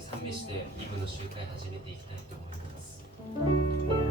賛美して2部の集会始めていきたいと思います。「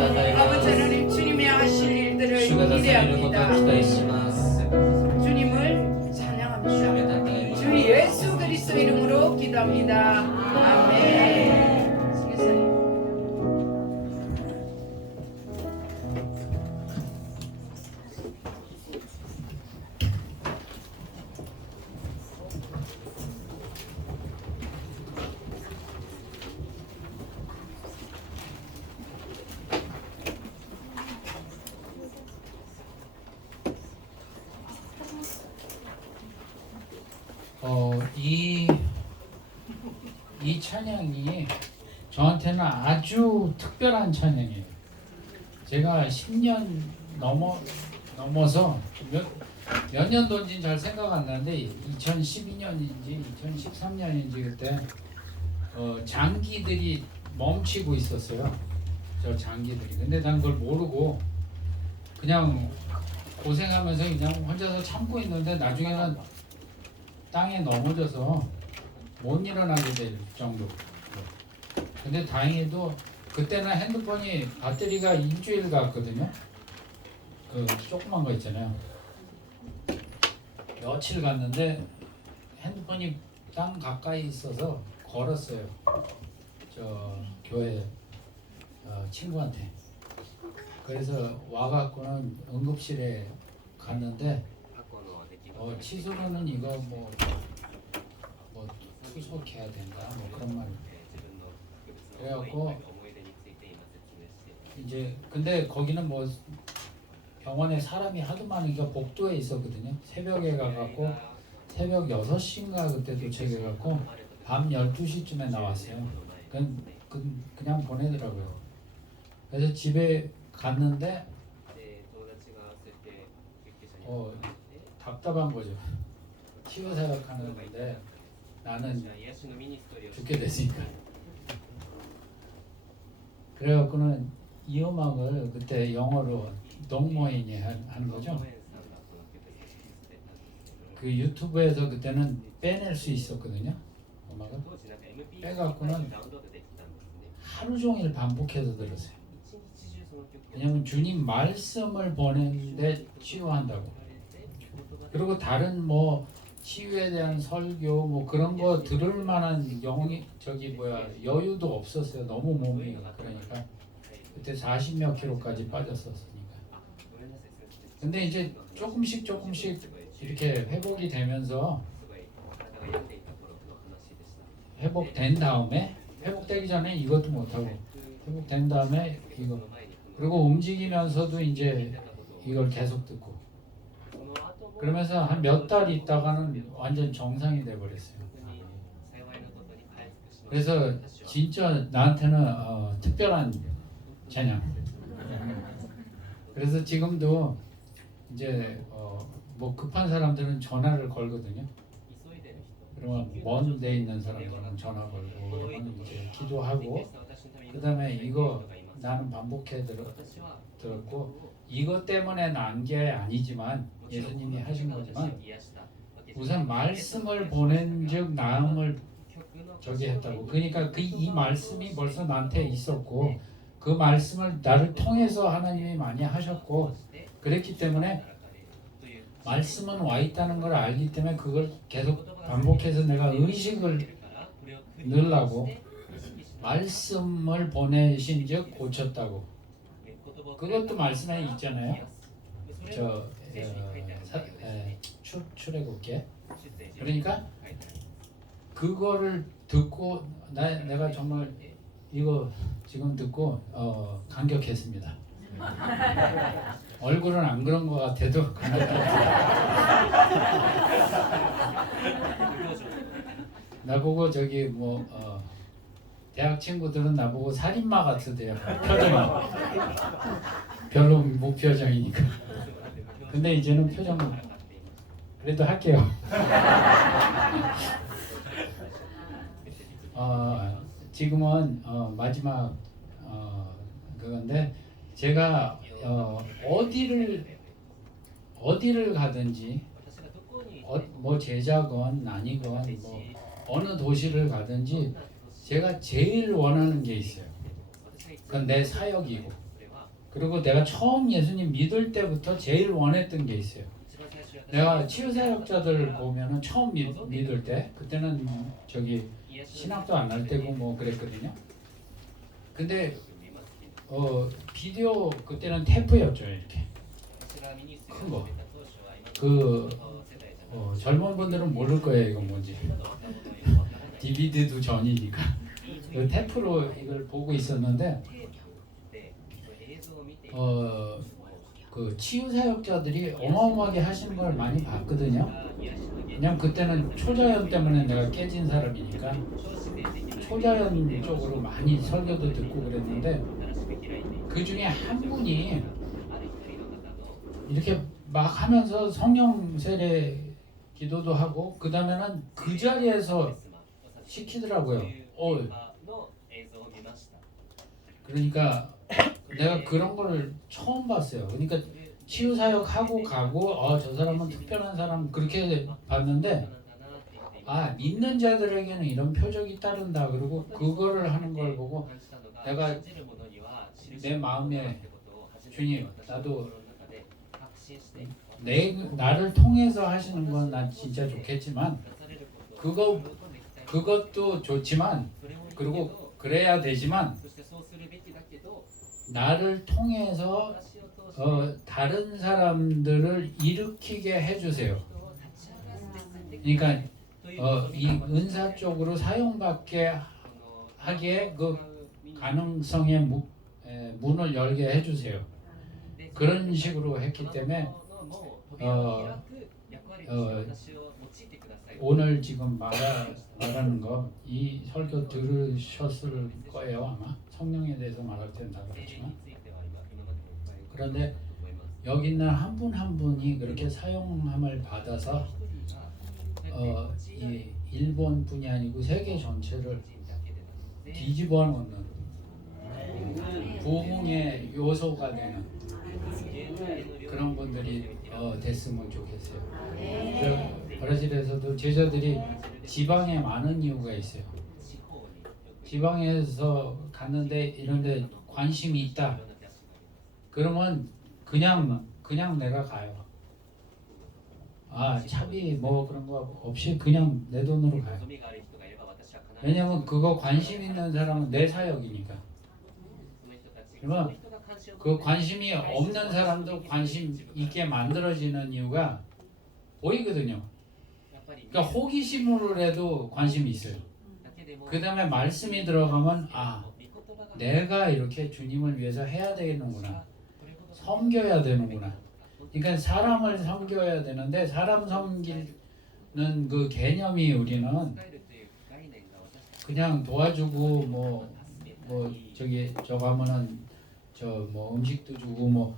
아버지 하나님 주님이 하실 일들을 主がなされることを期 기대합니다. 待します。 주님을 主が 찬양합니다. 高い 주 예수 그리스도 이름으로 기도합니다. 아멘. 승리사님. 이 찬양이 저한테는 아주 특별한 찬양이에요. 제가 10년 넘어서 몇 년도인지 잘 생각 안 나는데 2012년인지 2013년인지 그때 장기들이 멈추고 있었어요. 저 장기들이. 근데 난 그걸 모르고 그냥 고생하면서 그냥 혼자서 참고 있는데 나중에는 땅에 넘어져서 못 일어나게 될 정도. 근데 다행히도 그때는 핸드폰이 배터리가 일주일 갔거든요. 그 조그만 거 있잖아요. 며칠 갔는데 핸드폰이 땅 가까이 있어서 걸었어요. 저 교회 친구한테. 그래서 와갖고는 응급실에 갔는데 치수로는 이거 뭐 투석해야 된다 뭐 그런 말. 그래갖고 이제 근데 거기는 뭐 병원에 사람이 하도 많으니까 복도에 있었거든요. 새벽에 가갖고 새벽 6시인가 그때 도착해갖고 밤 12시쯤에 나왔어요. 그냥 보내더라고요. 그래서 집에 갔는데 답답한 거죠. 치유 사역하는데 나는 죽게 됐으니까. 그래갖고는 이 음악을 그때 영어로 동모인이 하는 거죠. 그 유튜브에서 그때는 빼낼 수 있었거든요. 음악을 빼갖고는 하루 종일 반복해서 들었어요. 왜냐면 주님 말씀을 보내는데 치유한다고. 그리고 다른 뭐 치유에 대한 설교 뭐 그런 거 들을 만한 여유도 없었어요. 너무 몸이 그러니까 그때 40몇 킬로까지 빠졌었으니까. 근데 이제 조금씩 이렇게 회복이 되면서 회복된 다음에 회복되기 전에 이것도 못하고 회복된 다음에 이거 그리고 움직이면서도 이제 이걸 계속 듣고 그러면서 한 몇 달 있다가는 완전 정상이 돼버렸어요. 그래서 진짜 나한테는 특별한 찬양. 그래서 지금도 이제 뭐 급한 사람들은 전화를 걸거든요. 그러면 먼 데 있는 사람들은 전화 걸고 그러면 이제 기도하고 그다음에 이거 나는 반복해 들었고 이것 때문에 난 게 아니지만 예수님이 하신 거지만 우선 말씀을 보낸즉 나음을 저기 했다고. 그러니까 이 말씀이 벌써 나한테 있었고 그 말씀을 나를 통해서 하나님이 많이 하셨고 그랬기 때문에 말씀은 와 있다는 걸 알기 때문에 그걸 계속 반복해서 내가 의식을 넣으려고 말씀을 보내신즉 고쳤다고. 그것도 말씀에 있잖아요. 출애굽기. 그러니까 그거를 듣고 내가 정말 이거 지금 듣고 감격했습니다. 얼굴은 안 그런 것 같아도 나보고 저기 뭐 대학 친구들은 나보고 살인마 같으대요. 표정이 별로 무표정이니까. 근데 이제는 표정 그래도 할게요. 지금은 마지막 그건데 제가 어디를 가든지 뭐 제자건 아니건 뭐 어느 도시를 가든지 제가 제일 원하는 게 있어요. 그건 내 사역이고 그리고 내가 처음 예수님 믿을 때부터 제일 원했던 게 있어요. 내가 치유사역자들 보면은 처음 믿을 때 그때는 저기 신학도 안 할 때고 뭐 그랬거든요. 근데 비디오 그때는 테이프였죠. 이렇게 큰 거. 그 젊은 분들은 모를 거예요. 이건 뭔지. DVD도 전이니까. 그 테이프로 이걸 보고 있었는데 그 치유사역자들이 어마어마하게 하시는 걸 많이 봤거든요. 그냥 그때는 초자연 때문에 내가 깨진 사람이니까 초자연 쪽으로 많이 설교도 듣고 그랬는데 그 중에 한 분이 이렇게 막 하면서 성령 세례 기도도 하고 그 다음에는 그 자리에서 시키더라고요. 그러니까 내가 그런 거를 처음 봤어요. 그러니까 치유사역 하고 가고 저 사람은 특별한 사람 그렇게 봤는데 믿는 자들에게는 이런 표적이 따른다. 그리고 그거를 하는 걸 보고 내가 내 마음에 주님 나도 나를 통해서 하시는 건 난 진짜 좋겠지만 그것도 좋지만 그리고 그래야 되지만 나를 통해서 다른 사람들을 일으키게 해주세요. 그러니까 이 은사 쪽으로 사용받게 하기에 그 가능성의 문을 열게 해주세요. 그런 식으로 했기 때문에 오늘 지금 말하는 거 이 설교 들으셨을 거예요. 아마 성령에 대해서 말할 때는 다 그렇지만 그런데 여기 있는 한 분 한 분이 그렇게 사용함을 받아서 이 일본뿐이 아니고 세계 전체를 뒤집어 놓는 부흥의 요소가 되는 그런 분들이 됐으면 좋겠어요. 브라질에서도 제자들이 지방에 많은 이유가 있어요. 지방에서 갔는데 이런데 관심이 있다. 그러면 그냥 내가 가요. 차비 뭐 그런 거 없이 그냥 내 돈으로 가요. 왜냐면 그거 관심 있는 사람은 내 사역이니까. 그러면 그 관심이 없는 사람도 관심 있게 만들어지는 이유가 보이거든요. 그러니까 호기심으로 해도 관심이 있어요. 그 다음에 말씀이 들어가면 내가 이렇게 주님을 위해서 해야 되겠는구나. 섬겨야 되는구나. 그러니까 사람을 섬겨야 되는데 사람 섬기는 그 개념이 우리는 그냥 도와주고 뭐 저거 하면은 뭐 음식도 주고 뭐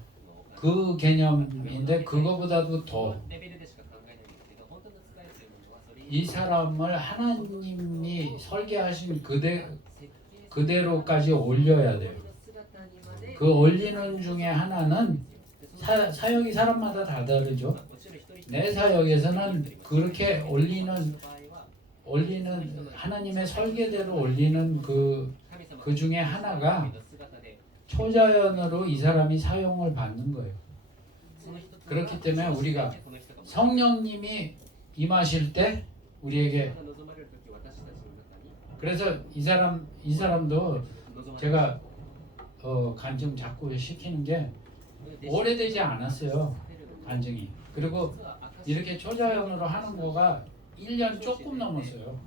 그 개념인데 그거보다도 더 이 사람을 하나님이 설계하신 그대로까지 올려야 돼요. 그 올리는 중에 하나는 사역이 사람마다 다 다르죠. 내 사역에서는 그렇게 올리는 하나님의 설계대로 올리는 그 중에 하나가 초자연으로 이 사람이 사용을 받는 거예요. 그렇기 때문에 우리가 성령님이 임하실 때 우리에게 그래서 이 사람도 제가 간증 자꾸 시키는 게 오래되지 않았어요. 간증이. 그리고 이렇게 초자연으로 하는 거가 1년 조금 넘었어요.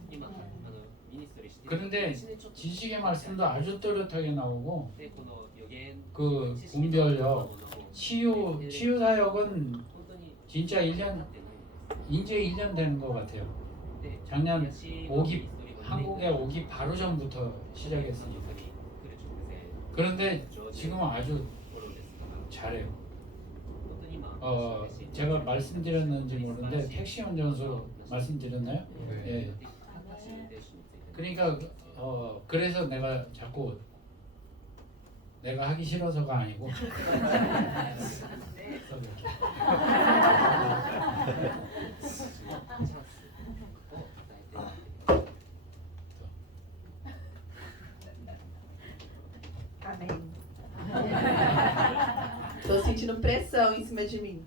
그런데 지식의 말씀도 아주 또렷하게 나오고 그 분별력, 치유 사역은 진짜 1년 이제 1년 되는 것 같아요. 작년 한국에 오기 바로 전부터 시작했으니까. 그런데 지금은 아주 잘해요. 제가 말씀드렸는지 모르는데 택시 운전수 말씀드렸나요? 네. 그러니까 그래서 내가 자꾸 내가 하기 싫어서가 아니고 아멘. Tô sentindo pressão em cima de mim.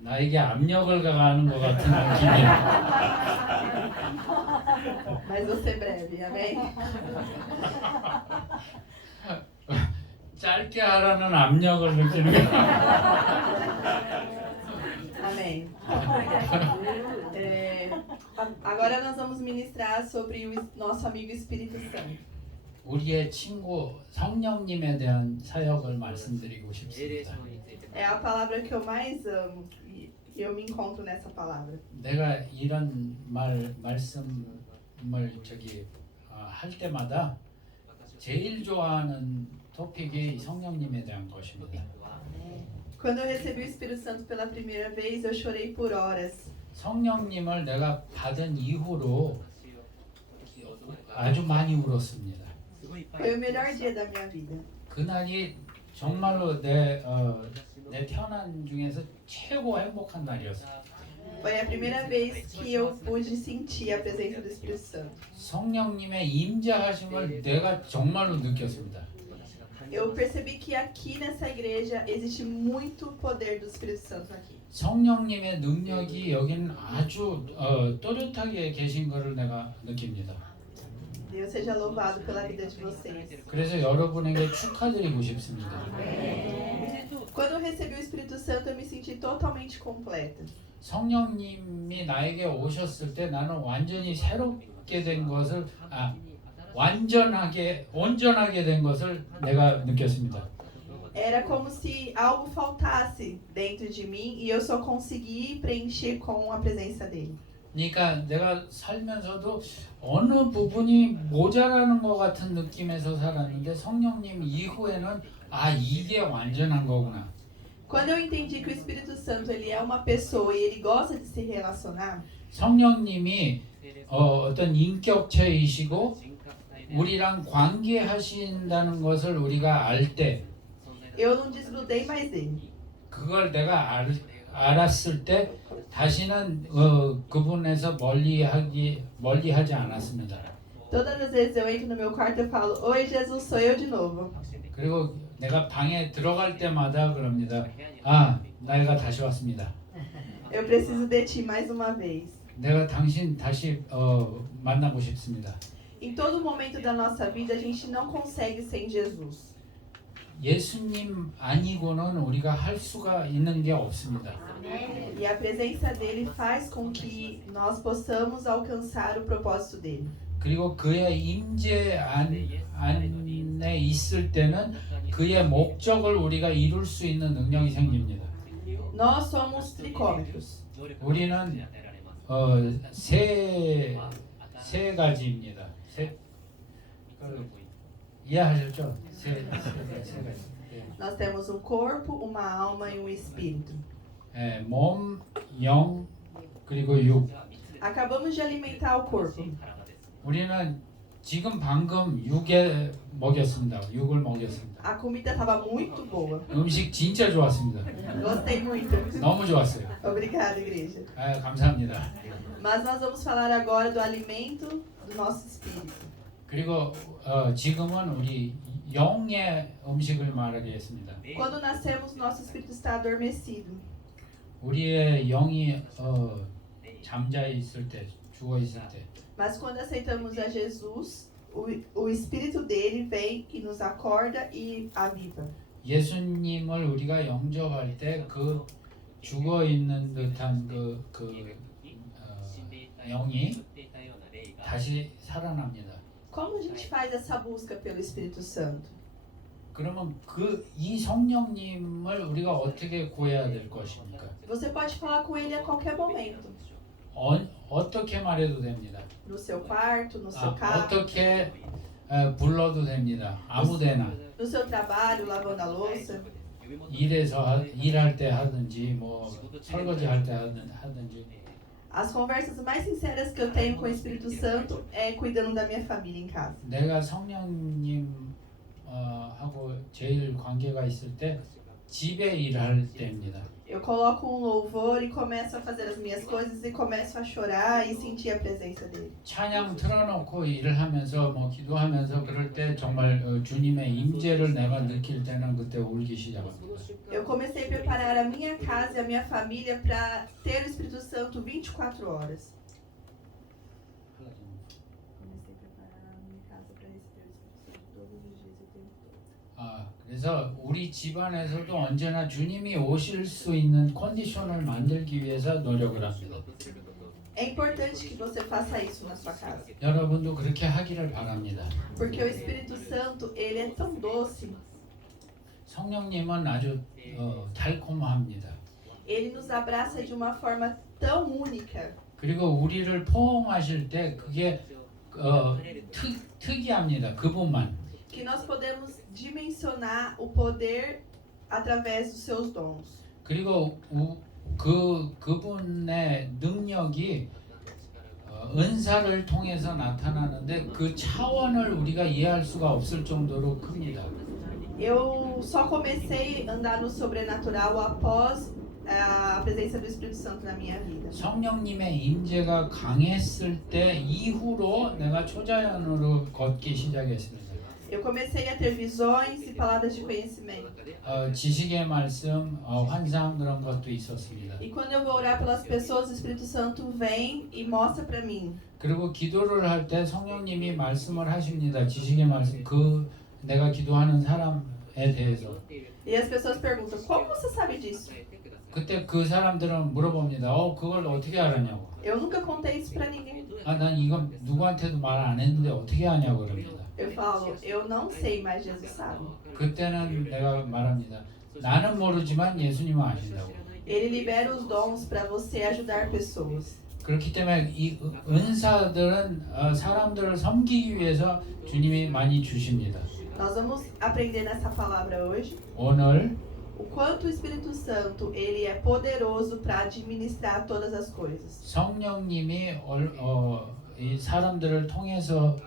나에게 압력을 가하는 것 같은 느낌이야. Mas vou ser breve, amém? 짧게 하라는 압력을 느끼는 거야. Amém. Agora nós vamos ministrar sobre o nosso amigo Espírito Santo. 우리의 친구 성령님에 대한 사역을 말씀드리고 英霊 싶습니다. 様について É a palavra que eu mais amo e eu me encontro nessa palavra. 내가 이런 말씀을 할 때마다 私は 제일 좋아하는 토픽이 성령님에 대한 것입니다. Quando eu recebi o Espírito Santo pela primeira vez, eu chorei por horas. 성령님을 내가 받은 이후로 私をどうか 아주 많이 울었습니다. すごいいっぱい Foi o melhor dia da minha vida. 그날이 정말로 내 태어난 중에서 최고 행복한 날이었어요. Foi a primeira vez que eu pude sentir a presença do Espírito Santo. 성령님의 임재하심을 내가 정말로 느꼈습니다. Eu percebi que aqui nessa igreja existe muito poder do Espírito Santo aqui. 성령님의 능력이 여기는 아주 또렷하게 계신 것을 내가 느낍니다. Deus seja louvado pela vida de vocês. 그래서 여러분에게 축하드리고 싶습니다. Quando eu recebi o Espírito Santo, eu me senti totalmente completa. 성령님이 나에게 오셨을 때 나는 완전히 새롭게 된 것을 온전하게 된 것을 내가 느꼈습니다. Era como se algo faltasse dentro de mim e eu só consegui preencher com a presença dele. 그러니까 내가 살면서도 어느 부분이 모자라는 것 같은 느낌에서 살았는데 성령님 이후에는 이게 완전한 거구나. Quando eu entendi que o Espírito Santo ele é uma pessoa e ele gosta de se relacionar, 성령님이 어떤 인격체이시고 우리랑 관계하신다는 것을 우리가 알 때 eu não desgrudei mais dele. 그걸 내가 알았을 때 다시는 그분에서 멀리하지 않았습니다. Todas as vezes eu entro no meu quarto e falo: Oi, Jesus, sou eu de novo. 그리고 내가 방에 들어갈 때마다 그럽니다. 내가 다시 왔습니다. Eu preciso de ti mais uma vez. 내가 당신 다시 만나고 싶습니다. Em todo momento da nossa vida, a gente não consegue sem Jesus. 예수님 아니고는 우리가 할 수가 있는 게 없습니다. E a presença dele faz com que nós possamos alcançar o propósito dele. 그리고 그의 임재 안에 있을 때는 그의 목적을 우리가 이룰 수 있는 능력이 생깁니다. Nós somos tricômetros. 우리는 세 가지입니다. 이해하셨죠? 세 가지. Nós temos um corpo, uma alma e um espírito. 몸, 영, 그리고 육. Acabamos de alimentar o corpo. 우리는 지금 방금 육을 먹였습니다. A comida estava muito boa. 음식 진짜 좋았습니다. Gostei muito. 너무 좋았어요. Obrigada, igreja. 감사합니다. Mas nós vamos falar agora do alimento do nosso espírito. 그리고 지금은 우리 영의 음식을 말하겠습니다. Quando nascemos, nosso espírito está adormecido. 우리의 영이 잠자 있을 때, 죽어 있을 때, Mas quando aceitamos a Jesus, o espírito dele vem e nos acorda e aviva. 예수님을 우리가 영접할 때 그 죽어 있는 듯한 영이 다시 살아납니다. Como a gente faz essa busca pelo Espírito Santo? 그러면 이 성령님을 우리가 어떻게 구해야 될 것입니까? Você pode falar com ele a qualquer momento. 어떻게 말해도 됩니다. No seu quarto, no seu carro, 어떻게 불러도 됩니다. 아무데나. no seu trabalho, lavando a louça. 일할 때 하든지 뭐 설거지 할 때 하든지. As conversas mais sinceras que eu tenho com o Espírito Santo é cuidando da minha família em casa. 내가 성령님 하고 제일 관계가 있을 때 집에 일할 때입니다. Eu coloco um louvor e começo a fazer as minhas coisas e começo a chorar e sentir a presença dele. 찬양 틀어놓고 일을 하면서 뭐 기도하면서 그럴 때 정말 주님의 임재를 내가 느낄 때는 그때 울기 시작합니다. Eu comecei a preparar a minha casa e a minha família para ter o Espírito Santo 24 horas. Comecei a preparar a minha casa para receber o Espírito Santo todos os dias e o tempo todo. 그래서 우리 집안에서도 언제나 주님이 오실 수 있는 컨디션을 만들기 위해서 노력을 합니다. É importante que você faça isso na sua casa, 여러분도 그렇게 하기를 바랍니다. porque o Espírito Santo, ele é tão doce. 성령님은 아주 달콤합니다. Ele nos abraça de uma forma tão única. 그리고 우리를 포옹하실 때 그게 특이합니다. 그분만. Que nós podemos dimensionar o poder através dos seus dons. 그리고 그분의 능력이 은사를 통해서 나타나는데 그 차원을 우리가 이해할 수가 없을 정도로 큽니다. Eu só comecei a andar no sobrenatural após a presença do Espírito Santo na minha vida. 성령님의 임재가 강했을 때 이후로 내가 초자연으로 걷기 시작했습니다. Eu comecei a ter visões e palavras de conhecimento. 지식의 말씀, 환상 그런 것도 있었습니다. E quando eu vou orar pelas pessoas, o Espírito Santo vem e mostra para mim. 그리고 기도를 할 때 성령님이 말씀을 하십니다. 지식의 말씀, 내가 기도하는 사람에 대해서. E as pessoas perguntam: como você sabe disso? 그때 그 사람들은 물어봅니다. 그걸 어떻게 알았냐고. Eu nunca contei isso para ninguém. 난 이건 누구한테도 말 안 했는데 어떻게 하냐고 그럽니다. Eu falo: eu não sei, mas Jesus sabe. 그때는 내가 말합니다. 나는 모르지만 예수님은 아신다고. Ele libera os dons para você ajudar pessoas. 그렇기 때문에 이 은사들은 사람들을 섬기기 위해서 주님이 많이 주십니다. Nós vamos aprender nessa palavra hoje 오늘 o quanto o Espírito Santo ele é poderoso para administrar todas as coisas. 성령님이 이 사람들을 통해서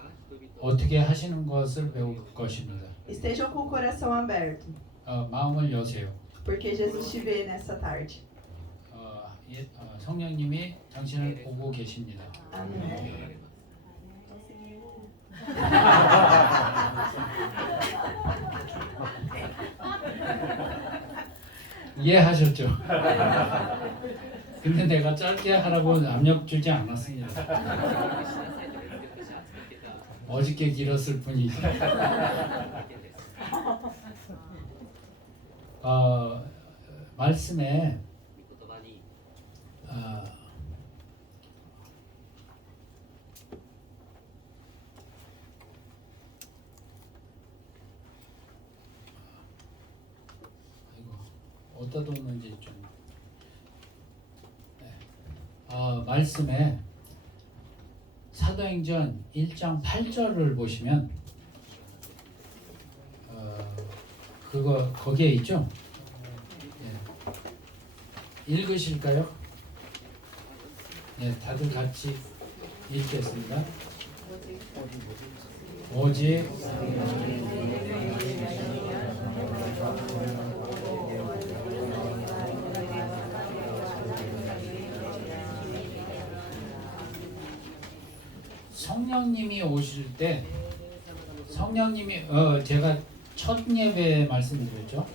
어떻게 하시는 것을 배울 것입니다. Estejam com o coração aberto, 마음을 여세요. porque Jesus te vê nessa tarde. 성령님이 당신을 보고 계십니다. Amém. 이해하셨죠? 근데 내가 짧게 하라고 압력 주지 않았습니다. 어저께 길었을 뿐이지. 말씀에 어디다 뒀는지 좀. 말씀에 사도행전 1장 8절을 보시면 그거 거기에 있죠? 읽으실까요? 네, 다들 같이 읽겠습니다. 오직 성령님이 오실 때 성령님이 제가 첫 예배에 말씀드렸죠.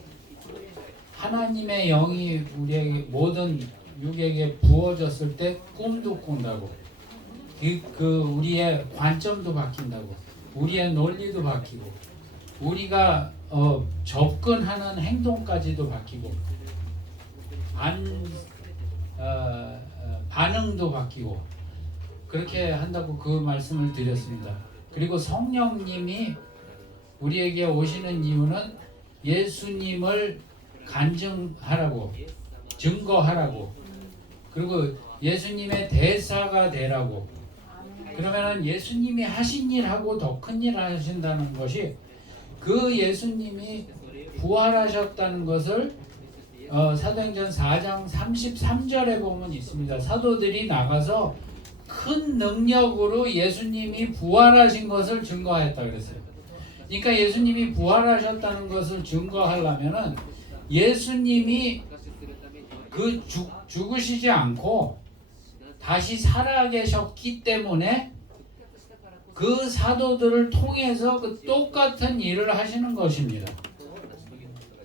하나님의 영이 우리에게 모든 육에게 부어졌을 때 꿈도 꾼다고. 우리의 관점도 바뀐다고. 우리의 논리도 바뀌고. 우리가 접근하는 행동까지도 바뀌고. 반응도 바뀌고. 그렇게 한다고 그 말씀을 드렸습니다. 그리고 성령님이 우리에게 오시는 이유는 예수님을 간증하라고, 증거하라고, 그리고 예수님의 대사가 되라고. 그러면은 예수님이 하신 일하고 더 큰 일을 하신다는 것이 그 예수님이 부활하셨다는 것을 사도행전 4장 33절에 보면 있습니다. 사도들이 나가서 큰 능력으로 예수님이 부활하신 것을 증거하였다 그랬어요. 그러니까 예수님이 부활하셨다는 것을 증거하려면은 예수님이 그 죽으시지 않고 다시 살아계셨기 때문에 그 사도들을 통해서 그 똑같은 일을 하시는 것입니다.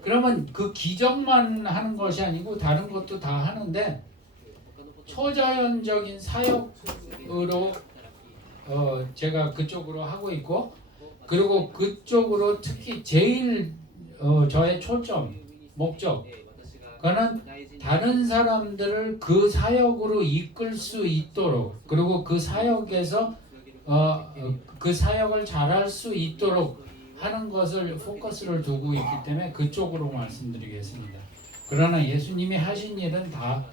그러면 그 기적만 하는 것이 아니고 다른 것도 다 하는데 초자연적인 사역으로 제가 그쪽으로 하고 있고, 그리고 그쪽으로 특히 제일 저의 초점, 목적, 그거는 다른 사람들을 그 사역으로 이끌 수 있도록, 그리고 그 사역에서 그 사역을 잘할 수 있도록 하는 것을 포커스를 두고 있기 때문에 그쪽으로 말씀드리겠습니다. 그러나 예수님이 하신 일은 다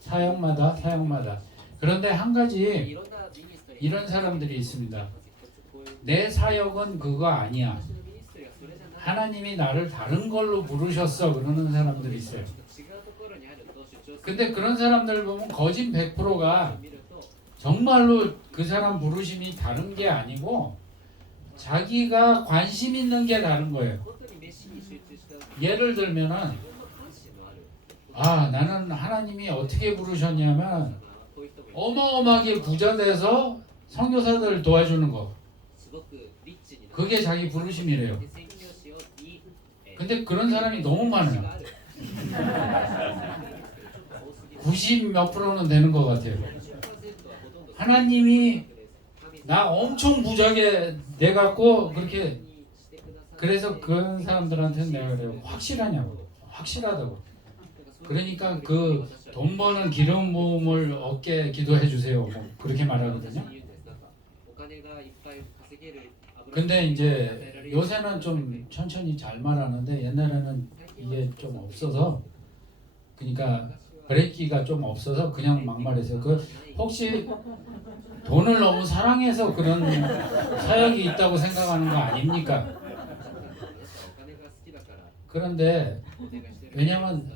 사역마다. 그런데 한 가지 이런 사람들이 있습니다. 내 사역은 그거 아니야. 하나님이 나를 다른 걸로 부르셨어. 그러는 사람들이 있어요. 근데 그런 사람들 보면 거진 100%가 정말로 그 사람 부르심이 다른 게 아니고 자기가 관심 있는 게 다른 거예요. 예를 들면은 나는 하나님이 어떻게 부르셨냐면 어마어마하게 부자 돼서 선교사들 도와주는 거. 그게 자기 부르심이래요. 근데 그런 사람이 너무 많아요. 90 몇 프로는 되는 것 같아요. 하나님이 나 엄청 부자게 돼갖고 그렇게, 그래서 그런 사람들한테는 내가 그래요. 확실하냐고. 확실하다고. 그러니까 그 돈 버는 기름 부음을 얻게 기도해 주세요. 뭐 그렇게 말하거든요. 근데 이제 요새는 좀 천천히 잘 말하는데 옛날에는 이게 좀 없어서, 그러니까 브레이크가 좀 없어서 그냥 막 말해서, 그 혹시 돈을 너무 사랑해서 그런 사역이 있다고 생각하는 거 아닙니까? 그런데 왜냐면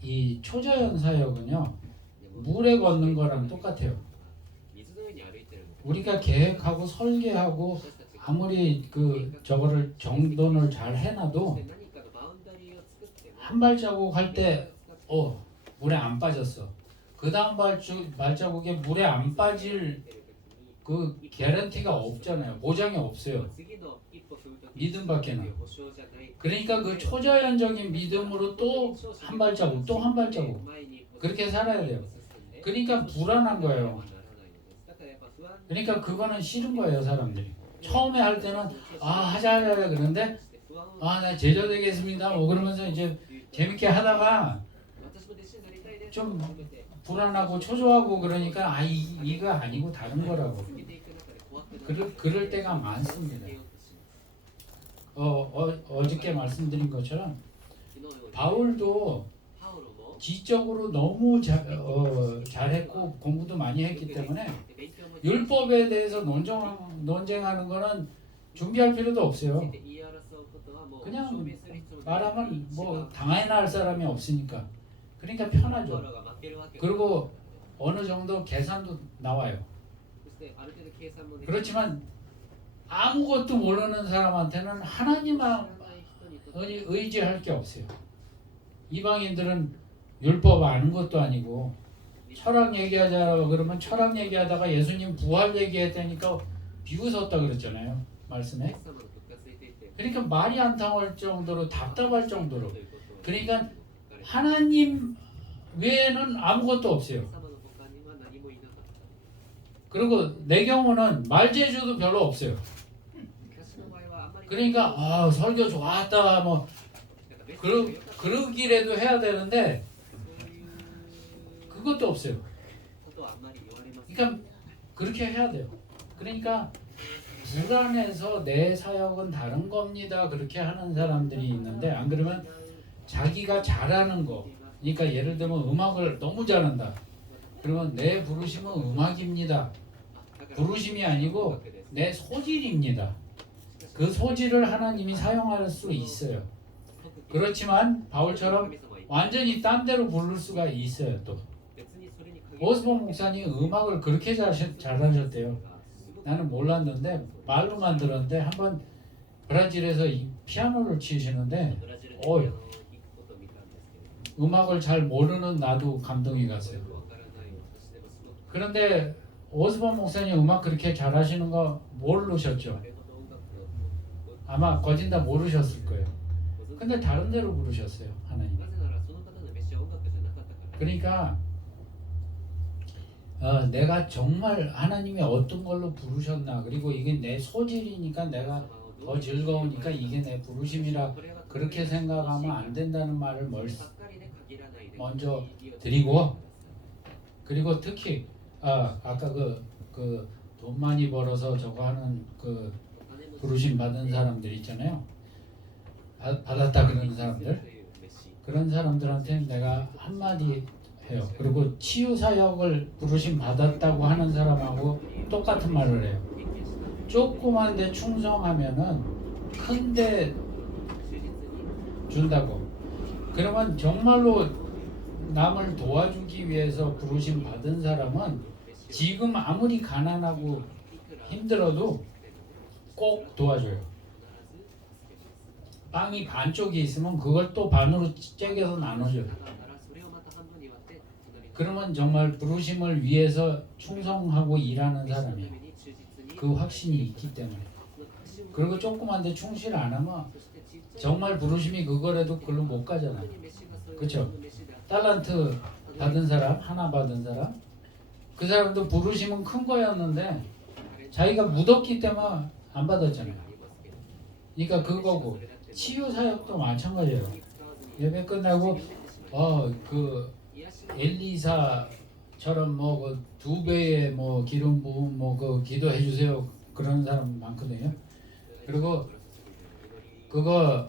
이 초자연 사역은요 물에 걷는 거랑 똑같아요. 우리가 계획하고 설계하고 아무리 저거를 정돈을 잘 해놔도 한 발자국 할 때 물에 안 빠졌어. 그 다음 발자국에 물에 안 빠질 그 개런티가 없잖아요. 보장이 없어요. 믿음밖에는. 그러니까 그 초자연적인 믿음으로 또 한 발자국, 또 한 발자국 그렇게 살아야 돼요. 그러니까 불안한 거예요. 그러니까 그거는 싫은 거예요, 사람들이. 처음에 할 때는 하자 그러는데 나 제자 되겠습니다. 뭐 그러면서 이제 재밌게 하다가 좀 불안하고 초조하고 그러니까 이거 아니고 다른 거라고. 그럴 때가 많습니다. 어저께 말씀드린 것처럼 바울도 지적으로 너무 잘했고 공부도 많이 했기 때문에 율법에 대해서 논쟁하는 거는 준비할 필요도 없어요. 그냥 말하면 뭐 당해날 사람이 없으니까. 그러니까 편하죠. 그리고 어느 정도 계산도 나와요. 그렇지만 아무것도 모르는 사람한테는 하나님만 의지할 게 없어요. 이방인들은 율법 아는 것도 아니고 철학 얘기하자 그러면 철학 얘기하다가 예수님 부활 얘기했다니까 비웃었다 그랬잖아요. 말씀에. 그러니까 말이 안 통할 정도로 답답할 정도로. 그러니까 하나님 외에는 아무것도 없어요. 그리고 내 경우는 말재주도 별로 없어요. 그러니까 설교 좋았다 뭐 그러기라도 해야 되는데 그것도 없어요. 그러니까 그렇게 해야 돼요. 그러니까 불안해서 내 사역은 다른 겁니다. 그렇게 하는 사람들이 있는데 안 그러면 자기가 잘하는 거, 그러니까 예를 들면 음악을 너무 잘한다. 그러면 내 부르심은 음악입니다. 부르심이 아니고 내 소질입니다. 그 소질을 하나님이 사용할 수 있어요. 그렇지만 바울처럼 완전히 딴 데로 부를 수가 있어요. 또 오스본 목사님 음악을 그렇게 잘하셨대요. 나는 몰랐는데 말로만 들었는데 한번 브라질에서 이 피아노를 치시는데 음악을 잘 모르는 나도 감동이 갔어요. 그런데 오스본 목사님 음악 그렇게 잘하시는 거 모르셨죠? 아마 거진 다 모르셨을 거예요. 근데 다른 데로 부르셨어요, 하나님. 그러니까 내가 정말 하나님이 어떤 걸로 부르셨나, 그리고 이게 내 소질이니까 내가 더 즐거우니까 이게 내 부르심이라 그렇게 생각하면 안 된다는 말을 먼저 드리고, 그리고 특히 아까 그 돈 많이 벌어서 저거 하는 그 부르심 받은 사람들 있잖아요. 받았다 그러는 사람들, 그런 사람들한테 내가 한마디 해요. 그리고 치유 사역을 부르심 받았다고 하는 사람하고 똑같은 말을 해요. 조그만 데 충성하면은 큰 데 준다고. 그러면 정말로 남을 도와주기 위해서 부르심 받은 사람은 지금 아무리 가난하고 힘들어도 꼭 도와줘요. 빵이 반쪽이 있으면 그걸 또 반으로 째겨서 나눠줘요. 그러면 정말 부르심을 위해서 충성하고 일하는 사람이에요. 그 확신이 있기 때문에. 그리고 조그만 데 충실 안 하면 정말 부르심이 그거라도 글로 못 가잖아요. 그렇죠? 달란트 받은 사람, 하나 받은 사람, 그 사람도 부르심은 큰 거였는데 자기가 묻었기 때문에 안 받았잖아요. 그러니까 그거고, 치유 사역도 마찬가지예요. 예배 끝나고 그 엘리사처럼 뭐 그 2배의 뭐 기름 부음 뭐 그 기도해 주세요 그런 사람 많거든요. 그리고 그거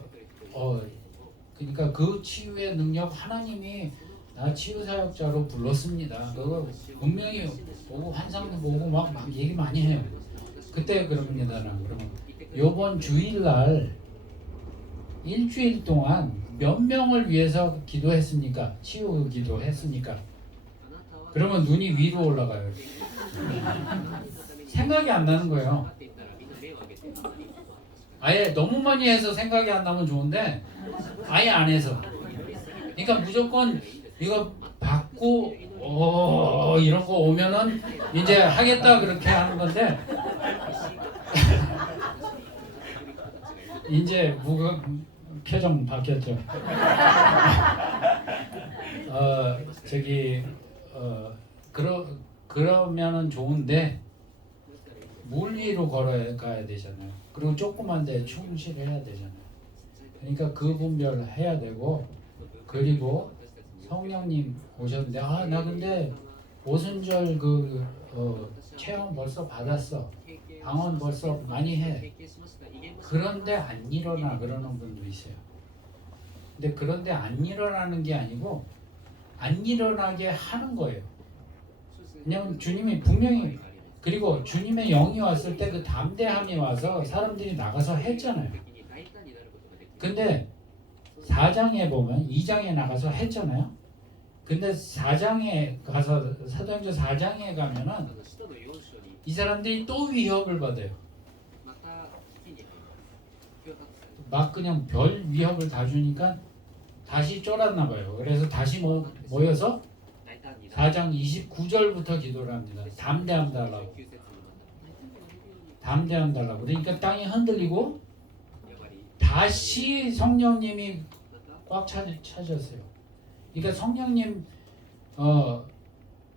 그러니까 그 치유의 능력 하나님이 나 치유 사역자로 불렀습니다. 그거 분명히 보고 환상도 보고 막 얘기 많이 해요. 그때 그럽니다. 그러면 요번 주일날 일주일 동안 몇 명을 위해서 기도했습니까? 치유 기도했습니까? 그러면 눈이 위로 올라가요. 생각이 안 나는 거예요. 아예 너무 많이 해서 생각이 안 나면 좋은데 아예 안 해서. 그러니까 무조건 이거 받고 이런 거 오면은 이제 하겠다 그렇게 하는 건데 이제 표정 바뀌었죠. 그러면은 좋은데 물 위로 걸어가야 되잖아요. 그리고 조그만 데 충실해야 되잖아요. 그러니까 그 분별해야 되고, 그리고 성령님 오셨는데 나 근데 오순절 체험 벌써 받았어. 방언 벌써 많이 해. 그런데 안 일어나 그러는 분도 있어요. 근데 그런데 안 일어나는 게 아니고 안 일어나게 하는 거예요. 왜냐면 주님이 분명히, 그리고 주님의 영이 왔을 때 그 담대함이 와서 사람들이 나가서 했잖아요. 근데 4장에 보면 2장에 나가서 했잖아요. 근데 4장에 가서 사도행전 4장에 가면은 이 사람들이 또 위협을 받아요. 막 그냥 별 위협을 다 주니까 다시 쫄았나 봐요. 그래서 다시 모여서 4장 29절부터 기도를 합니다. 담대함 달라고. 담대함 달라고. 그러니까 땅이 흔들리고 다시 성령님이 꽉 차셨어요. 그러니까 성령님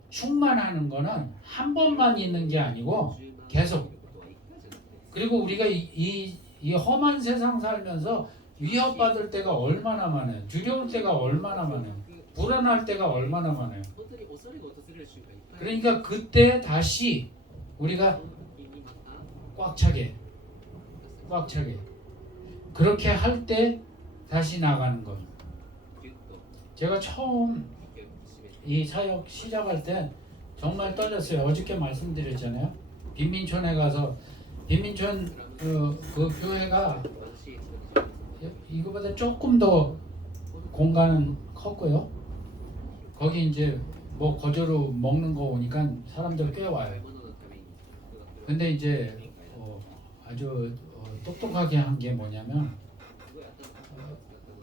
충만하는 거는 한 번만 있는 게 아니고 계속. 그리고 우리가 이 험한 세상 살면서 위협받을 때가 얼마나 많아요. 두려울 때가 얼마나 많아요. 불안할 때가 얼마나 많아요. 그러니까 그때 다시 우리가 꽉 차게 그렇게 할 때 다시 나가는 거예요. 제가 처음 이 사역 시작할 때 정말 떨렸어요. 어저께 말씀드렸잖아요. 빈민촌에 가서, 빈민촌 그 교회가 이거보다 조금 더 공간은 컸고요. 거기 이제 뭐 거저로 먹는 거 오니까 사람들 꽤 와요. 근데 이제 아주 똑똑하게 한 게 뭐냐면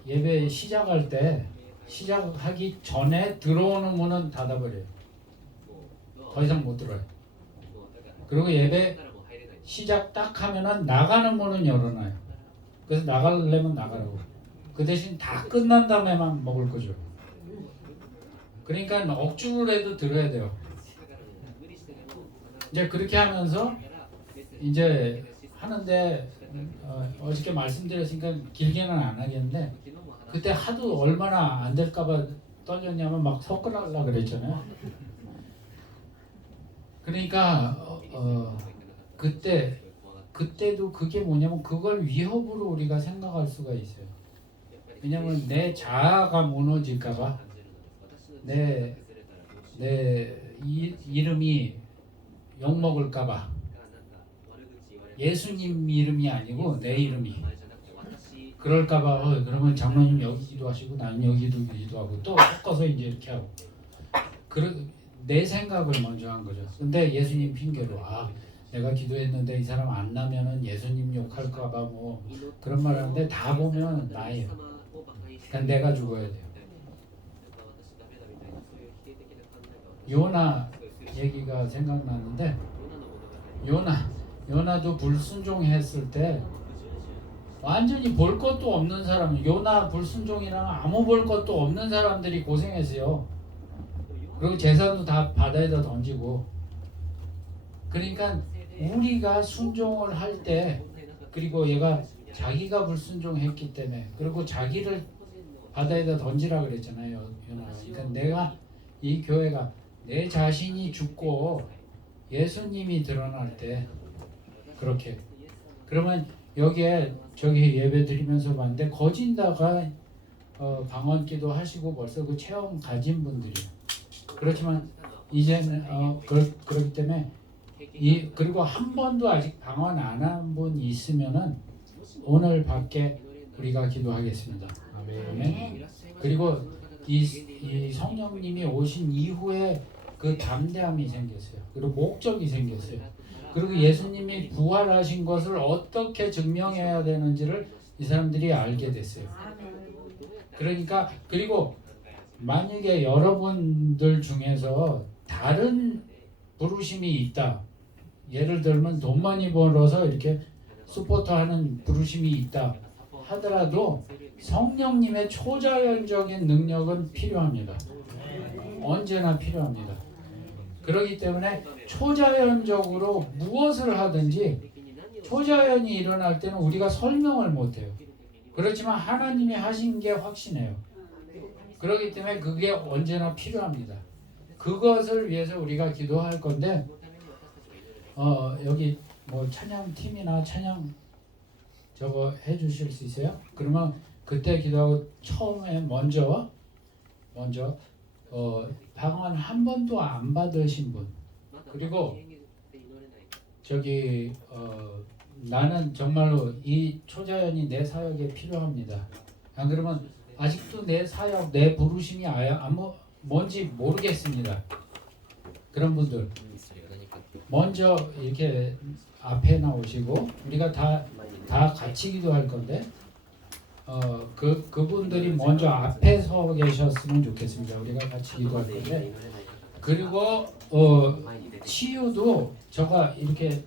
예배 시작할 때 시작하기 전에 들어오는 문은 닫아버려요. 더 이상 못 들어요. 그리고 예배 시작 딱 하면은 나가는 문은 열어놔요. 그래서 나가려면 나가라고. 그 대신 다 끝난 다음에만 먹을 거죠. 그러니까 억지로라도 들어야 돼요. 이제 그렇게 하면서 이제 하는데 어저께 말씀드렸으니까 길게는 안 하겠는데 그때 하도 얼마나 안 될까봐 떨렸냐면 막 섞으려고 그랬잖아요. 그러니까 그때도 그게 뭐냐면 그걸 위협으로 우리가 생각할 수가 있어요. 왜냐면 내 자아가 무너질까봐 내 이름이 욕먹을까봐 예수님 이름이 아니고 내 이름이 그럴까봐 그러면 장로님 여기 기도하시고 나는 여기도 기도하고 또 섞어서 이제 이렇게 하고 내 생각을 먼저 한 거죠. 근데 예수님 핑계로 내가 기도했는데 이 사람 안 나면은 예수님 욕할까봐 뭐 그런 말 하는데 다 보면 나예요. 그러니까 내가 죽어야 돼요. 요나 얘기가 생각나는데 요나도 불순종했을 때 완전히 볼 것도 없는 사람 요나 불순종이랑 아무 볼 것도 없는 사람들이 고생했어요. 그리고 재산도 다 바다에다 던지고 그러니까 우리가 순종을 할 때 그리고 얘가 자기가 불순종했기 때문에 그리고 자기를 바다에다 던지라 그랬잖아요. 요나. 그러니까 내가 이 교회가 내 자신이 죽고 예수님이 드러날 때 그렇게 그러면 여기에 저기 예배 드리면서 봤는데 거진다가 방언기도 하시고 벌써 그 체험 가진 분들이에요. 그렇지만 이제는 그렇기 때문에 그리고 한 번도 아직 방언 안 한 분 있으면은 오늘 밖에 우리가 기도하겠습니다. 아멘. 그리고 이 성령님이 오신 이후에 그 담대함이 생겼어요. 그리고 목적이 생겼어요. 그리고 예수님이 부활하신 것을 어떻게 증명해야 되는지를 이 사람들이 알게 됐어요. 그러니까 그리고 만약에 여러분들 중에서 다른 부르심이 있다. 예를 들면 돈 많이 벌어서 이렇게 서포터 하는 부르심이 있다 하더라도 성령님의 초자연적인 능력은 필요합니다. 언제나 필요합니다. 그렇기 때문에 초자연적으로 무엇을 하든지 초자연이 일어날 때는 우리가 설명을 못해요. 그렇지만 하나님이 하신 게 확신해요. 그렇기 때문에 그게 언제나 필요합니다. 그것을 위해서 우리가 기도할 건데 여기 뭐 찬양팀이나 찬양 저거 해주실 수 있어요? 그러면 그때 기도하고 처음에 먼저 방언 한 번도 안 받으신 분 그리고 저기 나는 정말로 이 초자연이 내 사역에 필요합니다. 안 그러면 아직도 내 사역 내 부르심이 뭔지 모르겠습니다. 그런 분들 먼저 이렇게 앞에 나오시고 우리가 다 같이 기도할 건데 그분들이 먼저 앞에 서 계셨으면 좋겠습니다. 우리가 같이 기도할 건데 그리고 치유도 이렇게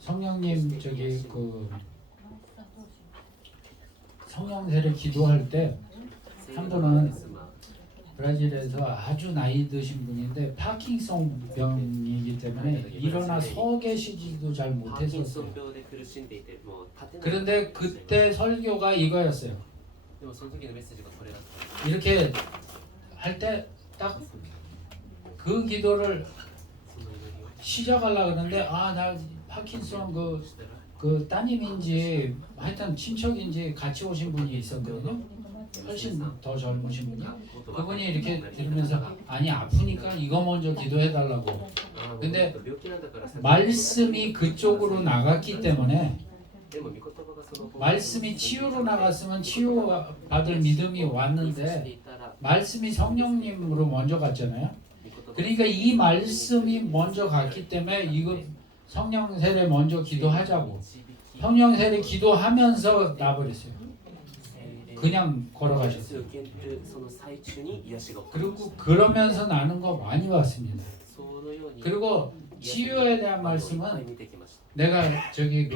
성령님 저기 그 성령세를 기도할 때 한 분은 브라질에서 아주 나이 드신 분인데 파킨성 병이기 때문에 일어나 서 계시지도 잘 못했었어요. 그런데 그때 설교가 이거였어요. 이렇게 할 때 딱 그 기도를 시작하려고 그러는데 나 파킨성 그 따님인지 하여튼 친척인지 같이 오신 분이 있었거든요. 훨씬 더 젊으신 분이 그분이 이렇게 들으면서 아니 아프니까 이거 먼저 기도해달라고. 근데 말씀이 그쪽으로 나갔기 때문에 말씀이 치유로 나갔으면 치유받을 믿음이 왔는데 말씀이 성령님으로 먼저 갔잖아요. 그러니까 이 말씀이 먼저 갔기 때문에 이거 성령 세례 먼저 기도하자고. 성령 세례 기도하면서 놔버렸어요. 그냥 걸어가셨어요. 受けるその最中に癒しが起こりまし 그리고 그러면서 나는 거 많이 봤습니다. た。そのように 그리고 치유에 대한 いっぱい 말씀은 見てきました。 내가 저기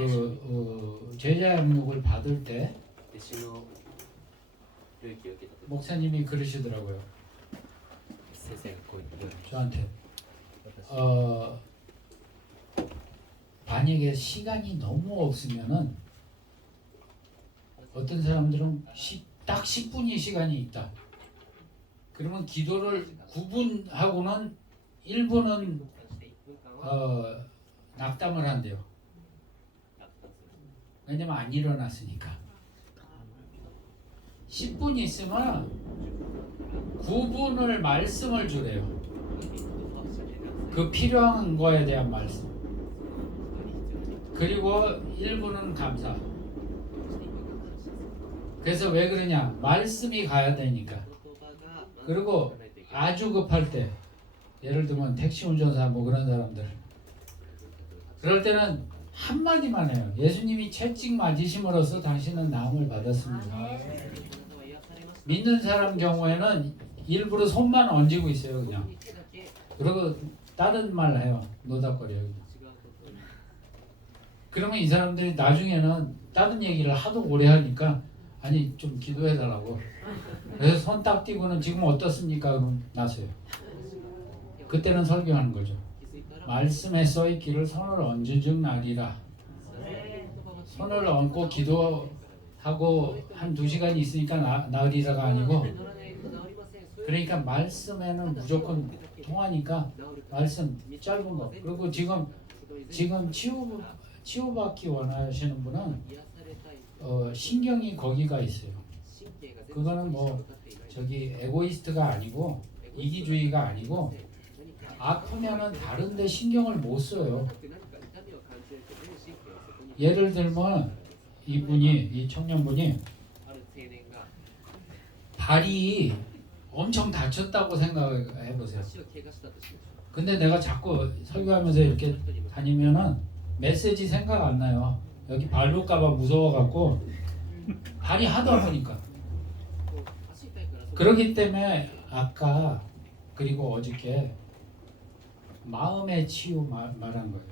제자 양육을 받을 때 弟子の領域を受けた時 목사님이 그러시더라고요. 先生がこう言って 저한테 만약에 시간이 너무 없으면은 어떤 사람들은 딱 10분이 시간이 있다. 그러면 기도를 9분하고는 1분은 낙담을 한대요. 왜냐면 안 일어났으니까. 10분이 있으면 9분을 말씀을 주래요. 그 필요한 거에 대한 말씀. 그리고 1분은 감사. 그래서 왜 그러냐? 말씀이 가야 되니까. 그리고 아주 급할 때, 예를 들면 택시 운전사 뭐 그런 사람들, 그럴 때는 한마디만 해요. 예수님이 채찍 맞으심으로써 당신은 나음을 받았습니다. 믿는 사람 경우에는 일부러 손만 얹고 있어요. 그냥. 그리고 다른 말 해요. 노닥거려요. 그러면 이 사람들이 나중에는 다른 얘기를 하도 오래 하니까 아니 좀 기도해달라고. 그래서 손 딱 띄고는 지금 어떻습니까? 그럼 나서요. 그때는 설교하는 거죠. 말씀에 써있기를 손을 얹은즉 나리라. 손을 얹고 기도하고 한 2시간이 있으니까 나으리라가 아니고, 그러니까 말씀에는 무조건 통하니까 말씀 짧은 거. 그리고 지금 치유받기 원하시는 분은 신경이 거기가 있어요. 그거는 뭐 저기 에고이스트가 아니고 이기주의가 아니고, 아프면은 다른데 신경을 못 써요. 예를 들면 이 청년분이 발이 엄청 다쳤다고 생각해 보세요. 근데 내가 자꾸 설교하면서 이렇게 다니면은 메시지 생각 안 나요. 여기 밟을까봐 무서워갖고 발이 하도 아프니까. 그렇기 때문에 아까 그리고 어저께 마음의 치유 말한 거예요.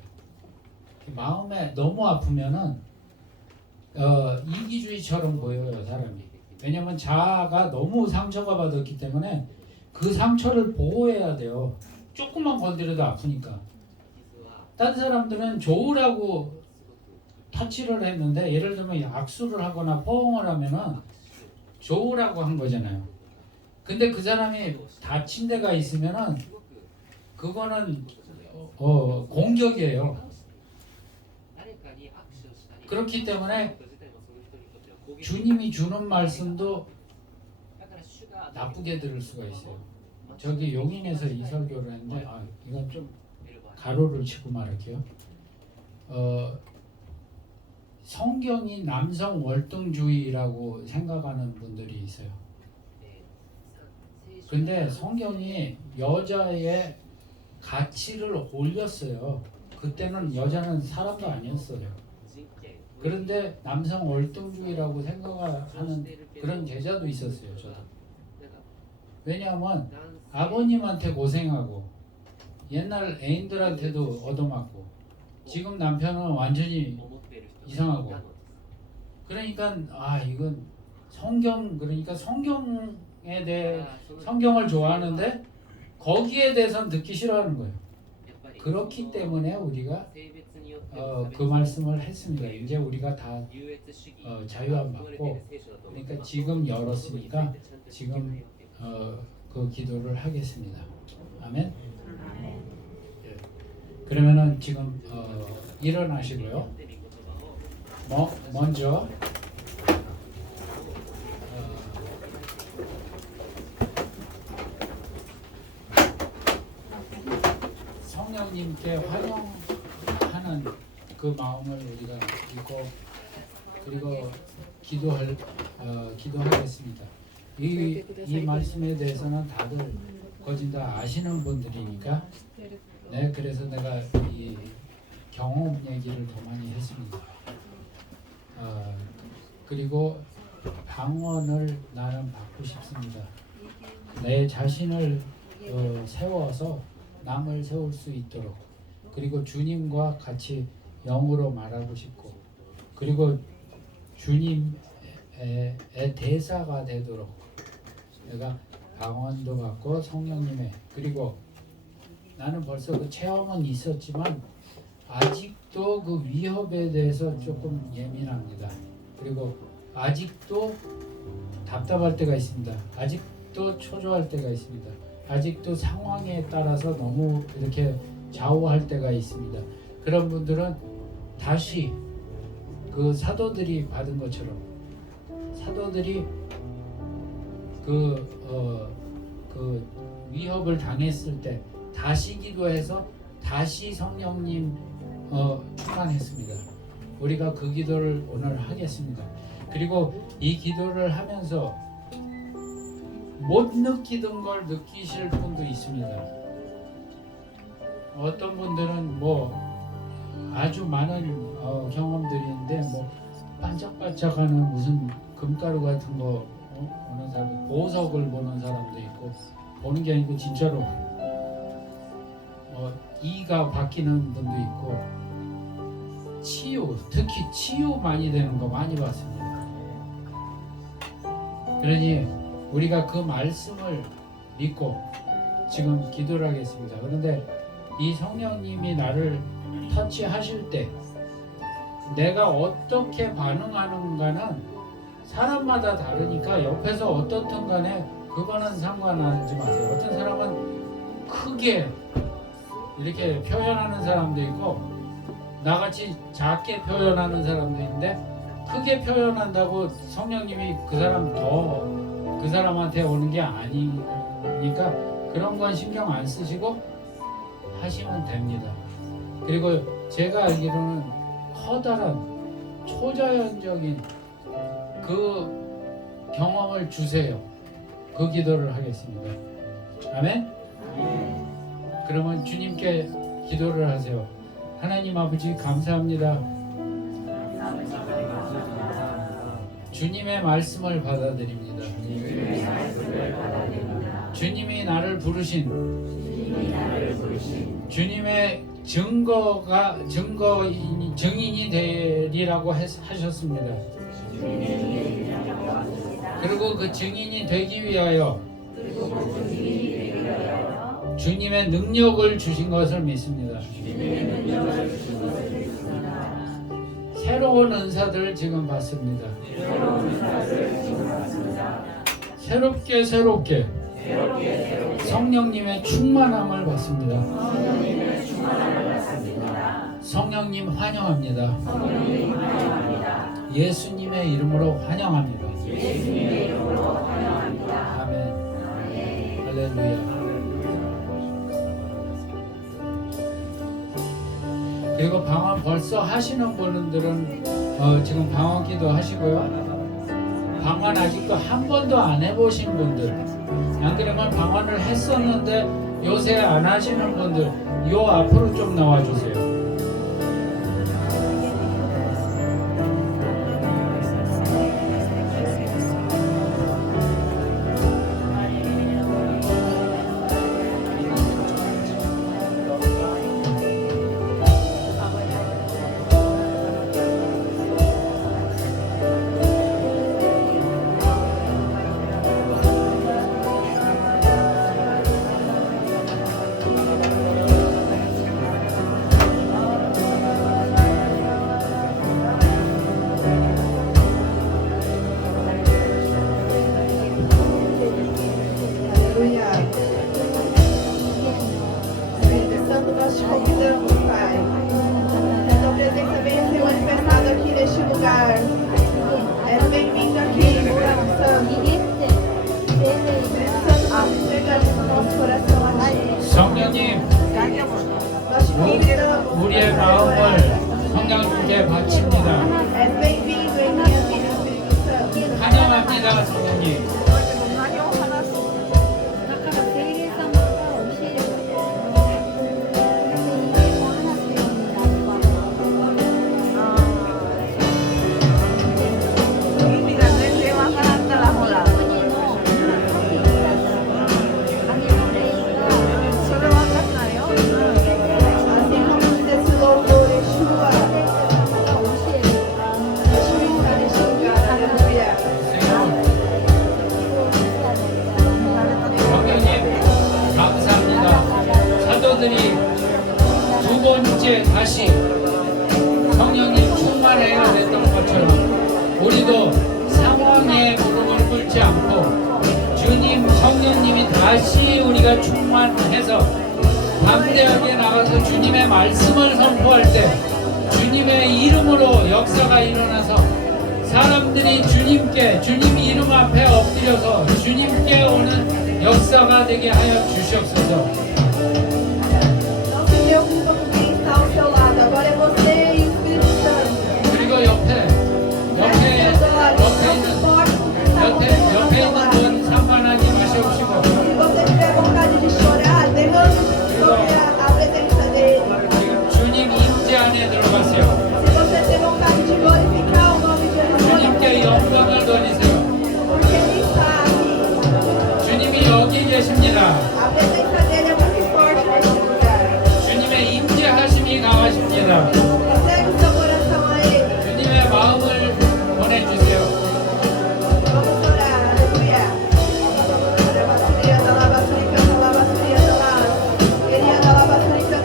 마음에 너무 아프면은 이기주의처럼 보여요, 사람이. 왜냐면 자아가 너무 상처가 받았기 때문에 그 상처를 보호해야 돼요. 조금만 건드려도 아프니까. 다른 사람들은 좋으라고 터치를 했는데, 예를 들면 악수를 하거나 포옹을 하면은 좋으라고 한 거잖아요. 근데 그 사람이 다친 데가 있으면은 그거는 공격이에요. 그렇기 때문에 주님이 주는 말씀도 나쁘게 들을 수가 있어요. 저기 용인에서 이 설교를 했는데, 이건 좀 가로를 치고 말할게요. 성경이 남성 월등주의라고 생각하는 분들이 있어요. 근데 성경이 여자의 가치를 올렸어요. 그때는 여자는 사람도 아니었어요. 그런데 남성 월등주의라고 생각하는 그런 제자도 있었어요. 저도. 왜냐하면 아버님한테 고생하고 옛날 애인들한테도 얻어맞고 지금 남편은 완전히 이상하고, 그러니까 이건 그러니까 성경에 대해 성경을 좋아하는데 거기에 대해서는 듣기 싫어하는 거예요. 그렇기 때문에 우리가 그 말씀을 했습니다. 이제 우리가 다 자유함 받고, 그러니까 지금 열었으니까 지금 그 기도를 하겠습니다. 아멘. 예. 그러면은 지금 일어나시고요. 먼저 성령님께 환영하는 그 마음을 우리가 믿고, 그리고 기도하겠습니다. 이 말씀에 대해서는 다들 거진 다 아시는 분들이니까, 그래서 내가 이 경험 얘기를 더 많이 했습니다. 그리고 방언을 나는 받고 싶습니다. 내 자신을 세워서 남을 세울 수 있도록, 그리고 주님과 같이 영으로 말하고 싶고, 그리고 주님의 대사가 되도록 내가 방언도 받고 성령님의, 그리고 나는 벌써 그 체험은 있었지만 아직도 그 위협에 대해서 조금 예민합니다. 그리고 아직도 답답할 때가 있습니다. 아직도 초조할 때가 있습니다. 아직도 상황에 따라서 너무 이렇게 좌우할 때가 있습니다. 그런 분들은 다시 그 사도들이 받은 것처럼, 사도들이 그 위협을 당했을 때 다시 기도해서 다시 성령님 충만했습니다. 우리가 그 기도를 오늘 하겠습니다. 그리고 이 기도를 하면서 못 느끼던 걸 느끼실 분도 있습니다. 어떤 분들은 뭐 아주 많은 경험들이 있는데 뭐 반짝반짝하는 무슨 금가루 같은 거 보는 사람, 보석을 보는 사람도 있고, 보는 게 아니고 진짜로 이가 바뀌는 분도 있고, 치유, 특히 치유 많이 되는 거 많이 봤습니다. 그러니 우리가 그 말씀을 믿고 지금 기도를 하겠습니다. 그런데 이 성령님이 나를 터치하실 때 내가 어떻게 반응하는가는 사람마다 다르니까 옆에서 어떻든 간에 그거는 상관하지 마세요. 어떤 사람은 크게 이렇게 표현하는 사람도 있고 나같이 작게 표현하는 사람도 있는데, 크게 표현한다고 성령님이 그 사람한테 오는 게 아니니까 그런 건 신경 안 쓰시고 하시면 됩니다. 그리고 제가 알기로는 커다란 초자연적인 그 경험을 주세요. 그 기도를 하겠습니다. 아멘? 그러면 주님께 기도를 하세요. 하나님 아버지 감사합니다. 주님의 말씀을 받아들입니다. 주님이 나를 부르신 주님의 증인이 되리라고 하셨습니다. 그리고 그 증인이 되기 위하여 주님의 능력을 주신 것을 믿습니다. 새로운 은사들을 지금 받습니다. 새롭게 성령님의 충만함을 받습니다. 성령님 환영합니다. 예수님의 이름으로 환영합니다. 아멘. 할렐루야. 그리고 방언 벌써 하시는 분들은 지금 방언 기도 하시고요. 방언 아직도 한 번도 안 해보신 분들, 안 그러면 방언을 했었는데 요새 안 하시는 분들, 요 앞으로 좀 나와주세요. 성령님, 우리의 마음을 성령님께 바칩니다. 환영합니다, 성령님. 다시 우리가 충만해서 담대하게 나가서 주님의 말씀을 선포할 때 주님의 이름으로 역사가 일어나서 사람들이 주님께 주님 이름 앞에 엎드려서 주님께 오는 역사가 되게 하여 주시옵소서. Não se preocupa com quem está ao seu lado. Agora é você e o Espírito Santo. 그리고 옆에 Feche seus olhos. Não se 있는 importe com quem está 옆에 ao seu 있는 lado. 분 상관하지 마시옵시고 Se você tiver vontade de chorar, derrame sobre a presença dele. 지금 주님 임재 안에 들어가세요. Se você tem vontade de glorificar o nome de Jesus, 주님께 영광을 돌리세요. porque ele está aqui. 주님이 여기 계십니다. A presença dele é muito forte nesse lugar. 주님의 임재하심이 강하십니다. Entregue o seu coração a ele. 주님의 마음을 보내주세요. Vamos orar. Aleluia. Alabaçuria, alabaçuria, alabaçuria, alabaçuria. Queria alabaçuria,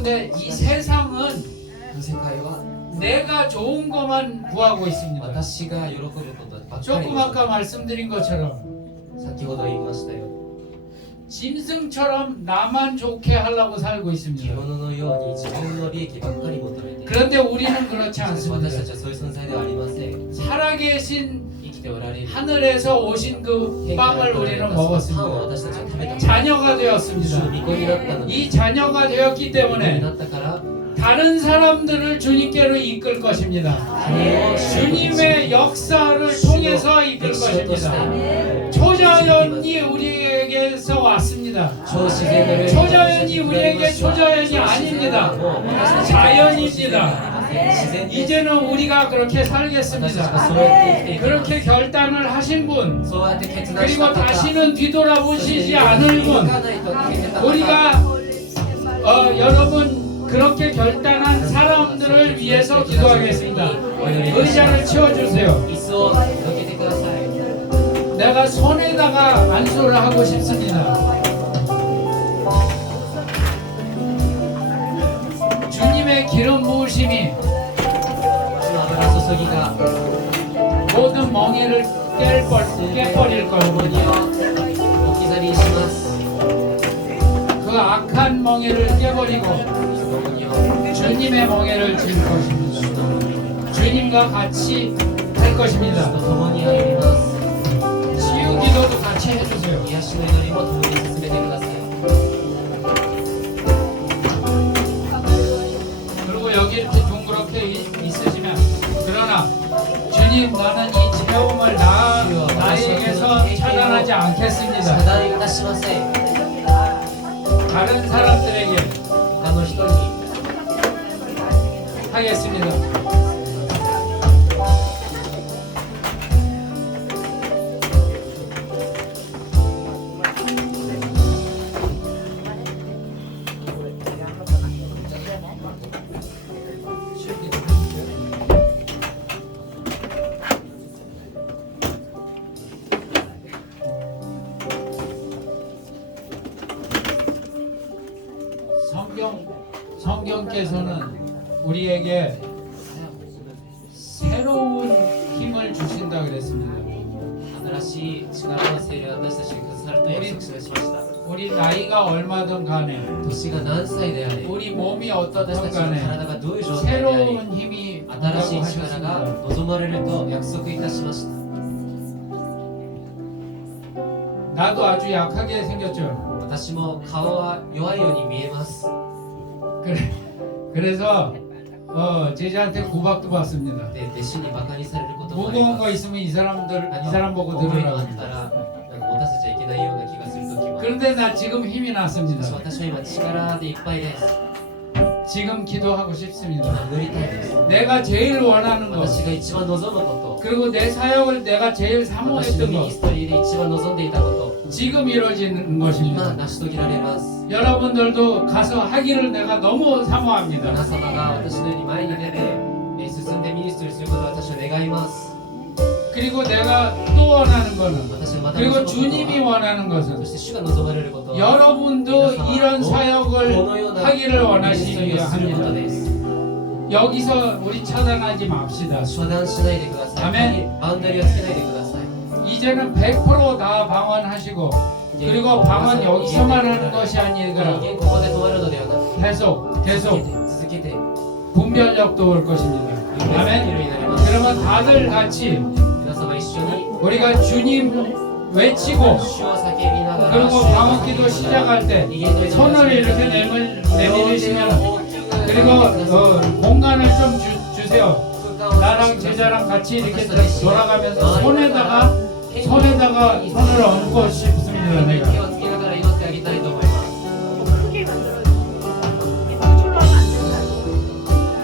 그런데 이 세상은 世界は 내가 좋은 것만 구하고 있습니다. 私が喜ぶことばっかり 조금 아까 말씀드린 것처럼 先ほど言いましたよ 짐승처럼 나만 좋게 하려고 살고 着 있습니다. 物のように自分の利益ばっかり求めている 그런데 우리는 그렇지 私 않습니다. たちはそういう存在ではありません 살아계신 生きておられる 하늘에서 오신 그 天から 빵을 来られ 우리는 たそのパンを 먹었습니다. 私たちは食べた 자녀가 主の 되었습니다. 御子になったので 이 자녀가 되었기 御子に 때문에 なったから 다른 사람들을 주님께로 이끌 것입니다. 주님의 역사를 통해서 이끌 歴史を通して 것입니다. 초자연이 우리에게서 왔습니다. 超自然の領域 초자연이 우리에게 초자연이 아닙니다. もう私たち 자연입니다. 自然です 이제는 우리가 그렇게 私たちが 살겠습니다. そうやって生きていきます 그렇게 결단을 하신 분, そうやって決断し 그리고 た方 다시는 뒤돌아보시지 않을 動 분, かないと決めた方 우리가 여러분 그렇게 결단한 사람들을 위해서 기도하겠습니다. 의자를 치워주세요. 椅子をどけてください 내가 손에다가 안수를 하고 싶습니다. 주님의 기름 부으심이 主の油注ぎが 모든 멍에를 깨버릴 重 거예요. 荷を置き去りにします 그 악한 멍에를 깨버리고 重荷を 주님의 멍에를 질 것입니다. 주님과 같이 할 主と 것입니다. 共に歩みます 치유 기도도 같이 해주세요. 癒しの祈りも共に進めてください 그리고 여기 이렇게 둥그렇게 있으시면 그러나 주님 나는 이 체험을 나에게서 차단하지 遮 않겠습니다. 断いたしません 다른 사람들에게 他の人に 하겠습니다. 성경께서는 우리에게 새로운 힘을 주신다 그랬습니다. 新しい力を聖霊を私たちにくださると約束しました 우리 나이가 얼마든 간에 年が何歳であれ 우리 몸이 私た 어떻든 ちの 간에 体がどういう状態であり 새로운 힘이 新し 온다고 い力が 하셨습니다. 望まれると約束いたしました 나도 아주 약하게 생겼죠. 私も顔は弱いように見えます 그래서 제자한테 구박도 받습니다. で弟子にバカにされることもあり 무거운 ま 거 す 있으면 이 사람 보고 重いの 들으라고 あった 합니다. らなんか持たせちゃいけないような気がする時もありま 그런데 나 지금 힘이 す 났습니다. 私は今力でいっぱいです 지금 기도하고 싶습니다. 今塗りたいです 내가 제일 원하는 것, 私が一番望むこ 그리고 내 사역을 내가 제일 と私の 사모했던 ミニ 것, ストリーで一番望んでいたこと 지금 이루어지는 今 것입니다. 成し遂げられます 여러분들도 가서 하기를 내가 너무 사모합니다. 皆様が私のように前に出て進んでミニストリーすることを私は願います 그리고 내가 또 원하는 것은, 私はまた 그리고 望む 주님이 ことは 원하는 そ 것은 して主が望まれることは 여러분도 이런 こ 사역을 のような 하기를 ミニスト 원하시기 リーをすること 합니다. です 여기서 우리 차단하지 맙시다. 遮断しないでください 아멘. バウンダリーをつけないでください 이제는 100%다 방언하시고 그리고 방언 여기서만 하는 것이 아니라 人間ここで止まるのではなく 계속 続けて 분별력도 올 것입니다. 有名な 아멘. 色になります 그러면 다들 같이 皆様一緒に 우리가 주님 외치고 主を叫びながら 그리고 방언기도 시작할 때 손을 이렇게 내밀으시면 그리고 공간을 좀 주세요. 나랑 제자랑 같이 이렇게 돌아가면서 손에다가 손을 얹고 싶습니다. 手 내가 をつけながら祈ってあげたいと思います 크게 만들어서 이쪽으로 하면 안 된다.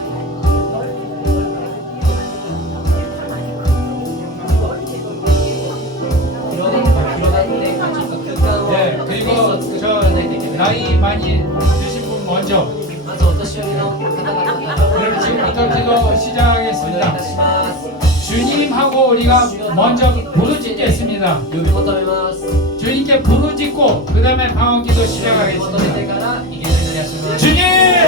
広がってちょっと空間を 네 スペース 그리고 を作っていか 저 ないといけない 나이 많이 드신 분 먼저 まずお年寄りの方々から 그럼 지금부터 기도 お願いい 시작하겠습니다. たします 주님하고 우리가 먼저 부르짖겠습니다. 呼び求めます 주님께 부르짖고 그 다음에 방언기도 呼び求めて 시작하겠습니다. から逃げる祈りをします 주님!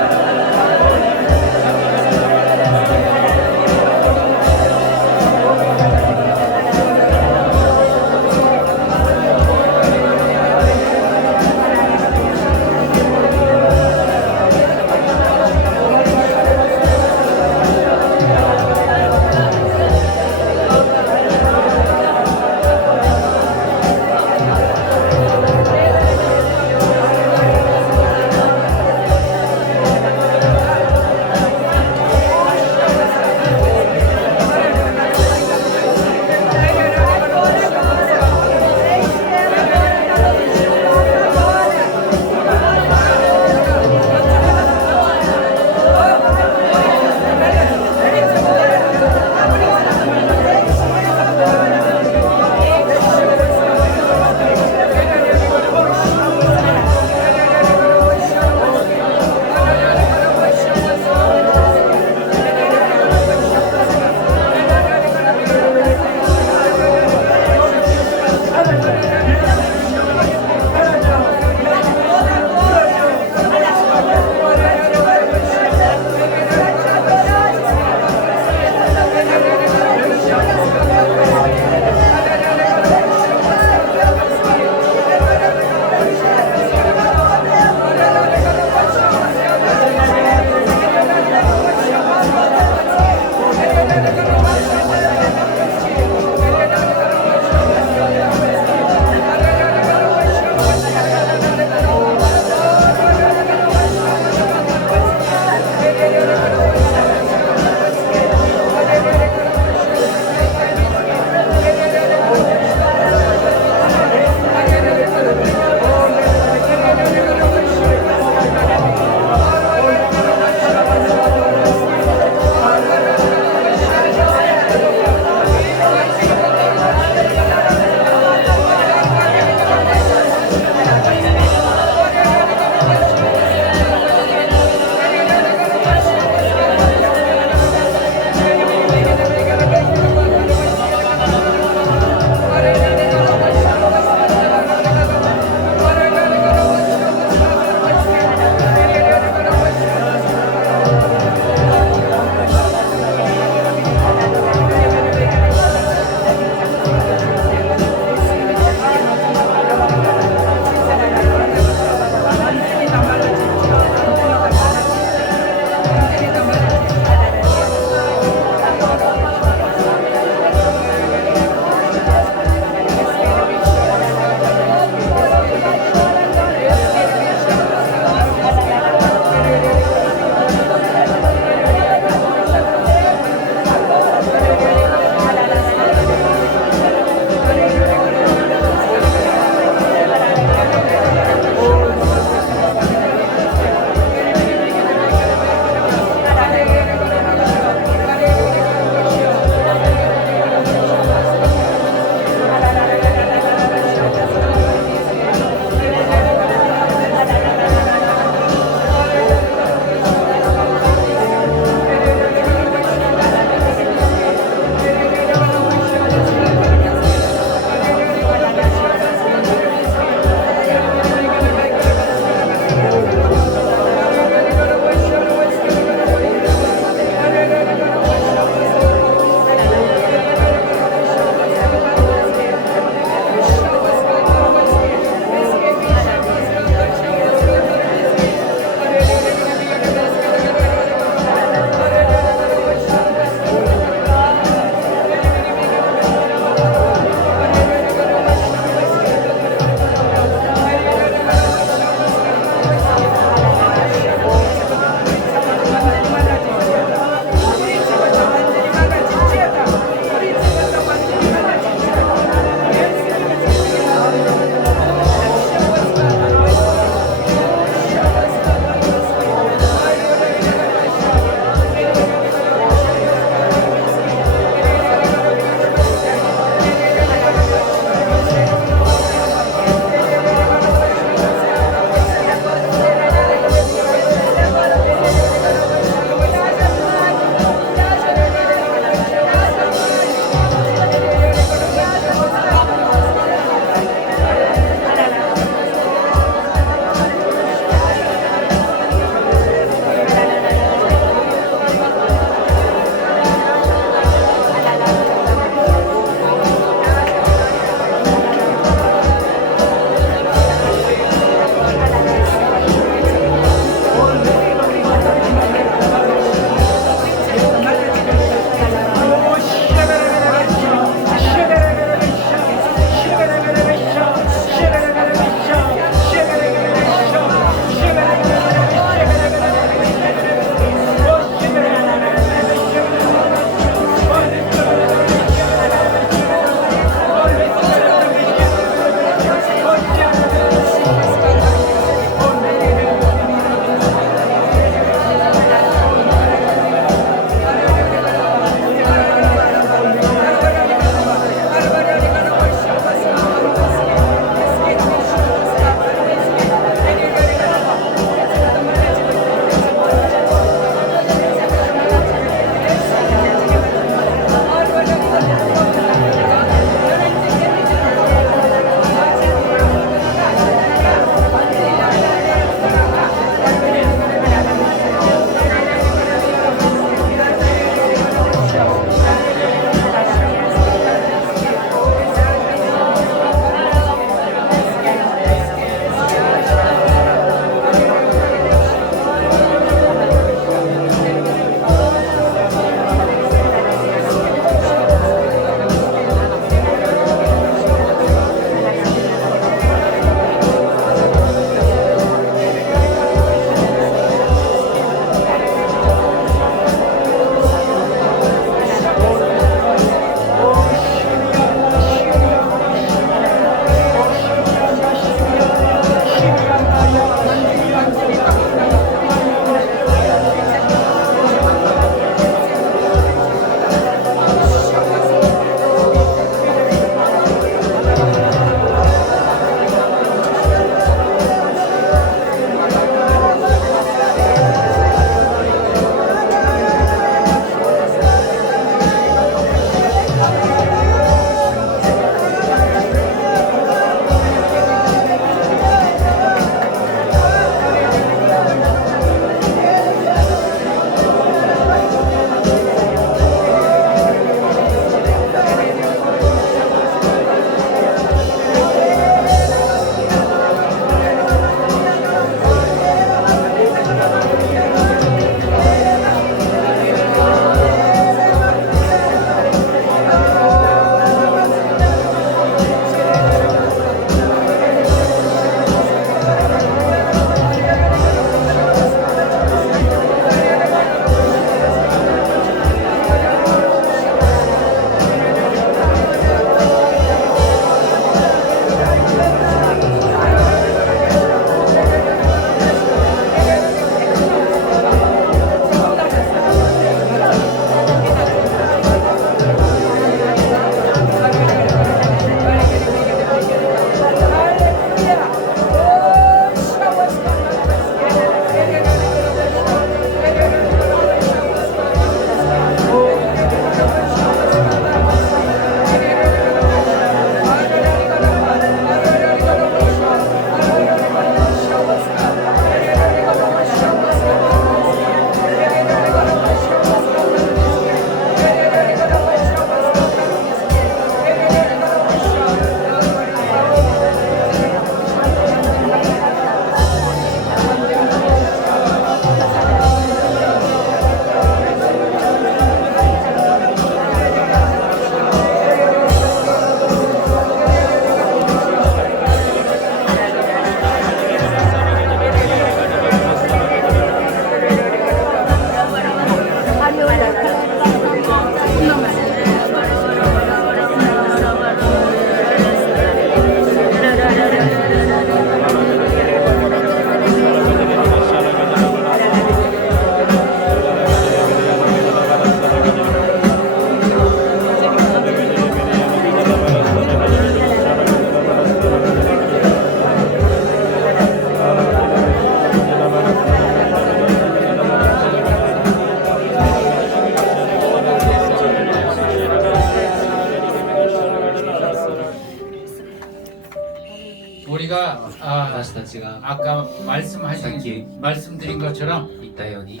さっき 말씀드린 것처럼 言ったように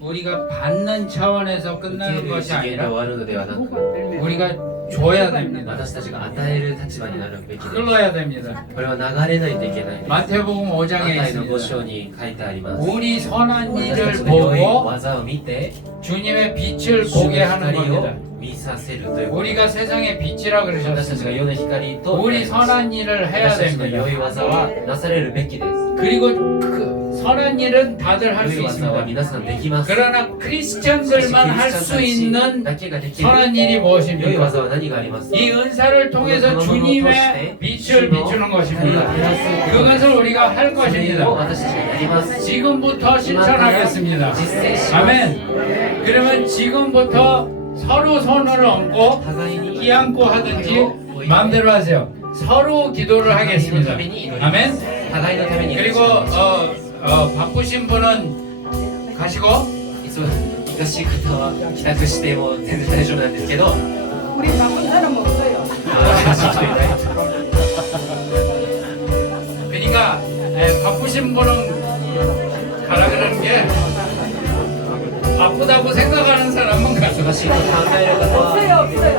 우리가 받는 차원에서 受け 끝나는 る 것이 次元で終 아니라 わるのではなく 우리가 줘야 됩니다. 私たちが与える立場になるべきです 흘러야 됩니다. これは流れないといけないです 마태복음 マ 5장에 タイの5 있습니다. 章に書いてあります 우리 선한 私た 일을 ちの良い 보고 技を見て 주님의 빛을 主の 보게 하는 光を 겁니다. 見させるということ 우리가 세상의 빛이라 私たちが 그러셨습니다. 世の光と 우리 선한 일을 해야 私たちの 됩니다. 良い技はなされるべきです 그리고 그 선한 일은 다들 할 良 수 い技は 있습니다. 皆さんできます 그러나 크리스천들만 할 수 있는 だけができる 선한 일이 良い 무엇입니까? 技は何がありますか 이 은사를 통해서 주님의 빛을 비추는 것입니다. 그것을 우리가 할 それを 것입니다. 私たちがやります 지금부터 실천하겠습니다. 実践します 아멘. 그러면 지금부터 서로 손을 얹고 互いに 끼안고 하든지 마음대로 하세요. 서로 기도를 互いの 하겠습니다. ために祈ります 아멘. 互いのために祈り 그리고 ます 바쁘신 분은 가시고 忙しい方は帰宅しても全然大丈夫なんですけど 우리 바쁜 사람 없어요. 忙しい人いない 그러니까 바쁘신 분은 가라 그러는 게 바쁘다고 생각하는 사람은 가서 忙しいと考える方は 없어요, 없어요.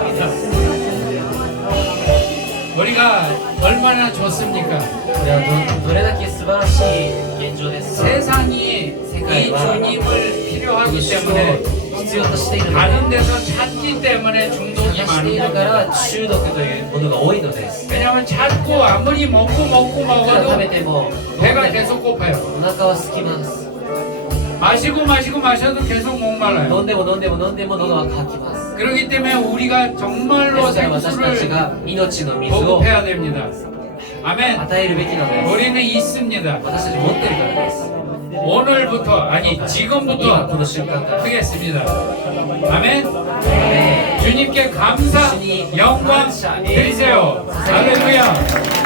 우리가 얼마나 좋습니까? これはどれだけ素晴らしい現状ですか 세상이 이 주님을 필요하기 主を 때문에 必要としているので 다른 데서 찾기 때문에 중독이 探してい 많은 るか 겁니다. ら中毒というものが多いのです 왜냐하면 찾고 아무리 먹고 いくら食 먹어도 べても 배가 계속 고파요. お腹は空きます 마시고 마셔도 계속 飲 목말라요. んでも飲んでも飲んでも喉は渇きます 그렇기 때문에 우리가 で 정말로 すから私たち 생수를 が命の水を 보급해야 됩니다. 아멘. 与えるべきなのです 우리는 있습니다. 私たち持ってるからです 오늘부터 아니 今 지금부터 この瞬間から 하겠습니다. 아멘. ね 주님께 감사, 영광 드리세요. 할렐루야.